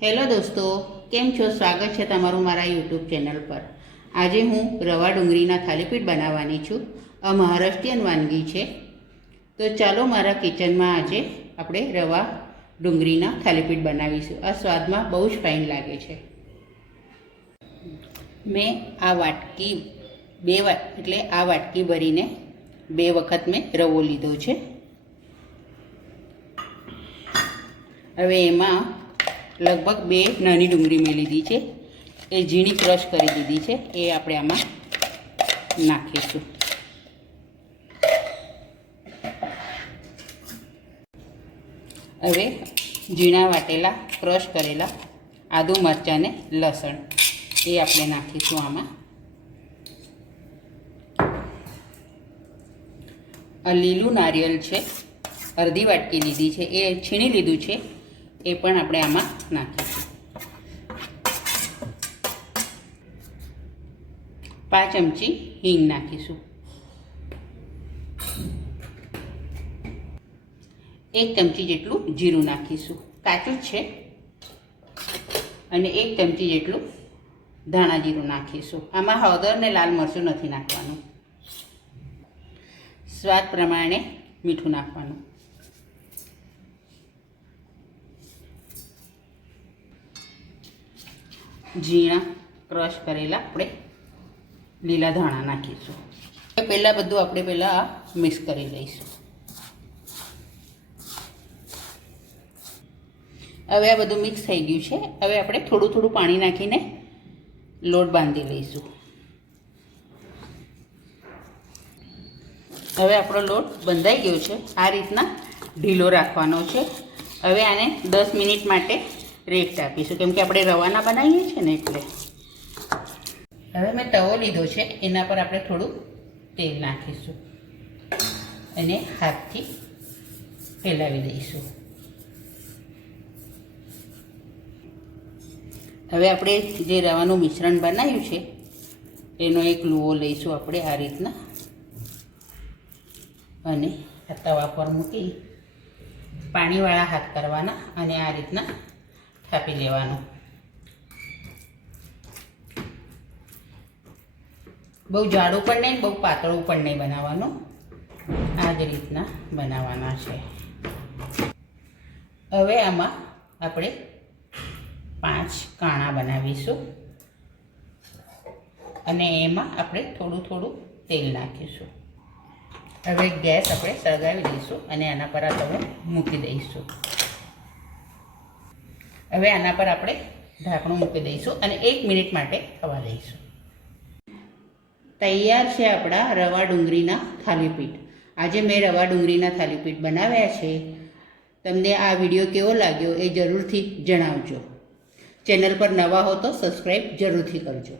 Hello દોસ્તો, કેમ છો? સ્વાગત છે તમારું મારા યુટ્યુબ ચેનલ પર। આજે હું રવા ડુંગળીના થાલીપીઠ બનાવવાની છું। આ મહારાષ્ટ્રીયન વાનગી છે। તો ચાલો મારા કિચનમાં આજે આપણે રવા ડુંગળીના થાલીપીઠ બનાવીશું। આ સ્વાદમાં બહુ જ ફાઇન લાગે છે। મેં આ વાટકી આ વાટકી ભરીને 2 વખત મેં રવો લીધો છે। હવે એમાં લગભગ 2 નાની ડુંગળી મેં લીધી છે, એ ઝીણી ક્રશ કરી દીધી છે, એ આપણે આમાં નાખીશું। હવે ઝીણા વાટેલા ક્રશ કરેલા આદુ મરચાં ને લસણ એ આપણે નાખીશું આમાં। આ લીલું નારિયેળ છે, અડધી વાટકી લીધી છે, એ છીણી લીધું છે, એ પણ આપણે આમાં નાખીશું। 5 ચમચી હિંગ નાખીશું। 1 ચમચી જેટલું જીરું નાખીશું, કાચું જ છે, અને 1 ચમચી જેટલું ધાણા જીરું નાખીશું। આમાં હળદર ને લાલ મરચું નથી નાખવાનું। સ્વાદ પ્રમાણે મીઠું નાખવાનું। ઝીણા ક્રશ કરેલા આપણે લીલા ધાણા નાખીશું। પહેલાં બધું આપણે પહેલાં મિક્સ કરી લઈશું। હવે આ બધું મિક્સ થઈ ગયું છે। હવે આપણે થોડું થોડું પાણી નાખીને લોટ બાંધી લઈશું। હવે આપણો લોટ બંધાઈ ગયો છે, આ રીતના ઢીલો રાખવાનો છે। હવે આને 10 મિનિટ માટે રેસ્ટ આપીશું, કેમ કે આપણે રવાના બનાવીએ છીએ ને એટલે। હવે મેં તવો લીધો છે, એના પર આપણે થોડું તેલ નાખીશું અને હાથથી ફેલાવી દઈશું। હવે આપણે જે રવાનું મિશ્રણ બનાવ્યું છે એનો એક લુઓ લઈશું આપણે આ રીતના, અને આ તવા પર મૂકી પાણીવાળા હાથ કરવાના અને આ રીતના થાપી લેવાનું। બહુ જાડું પણ નહીં, બહુ પાતળું પણ નહીં બનાવવાનું, આ જ રીતના બનાવવાના છે। હવે આમાં આપણે 5 કાણા બનાવીશું અને એમાં આપણે થોડું થોડું તેલ નાખીશું। હવે ગેસ આપણે સળગાવી દઈશું અને આના પર આ તવો મૂકી દઈશું। હવે આના પર આપણે ઢાંકણું મૂકી દઈશું અને 1 મિનિટ માટે થવા દઈશું। તૈયાર છે આપણા રવા ડુંગળીના થાલીપીઠ। આજે મેં રવા ડુંગળીના થાલીપીઠ બનાવ્યા છે। તમને આ વિડીયો કેવો લાગ્યો એ જરૂરથી જણાવજો। ચેનલ પર નવા હો તો સબસ્ક્રાઈબ જરૂરથી કરજો।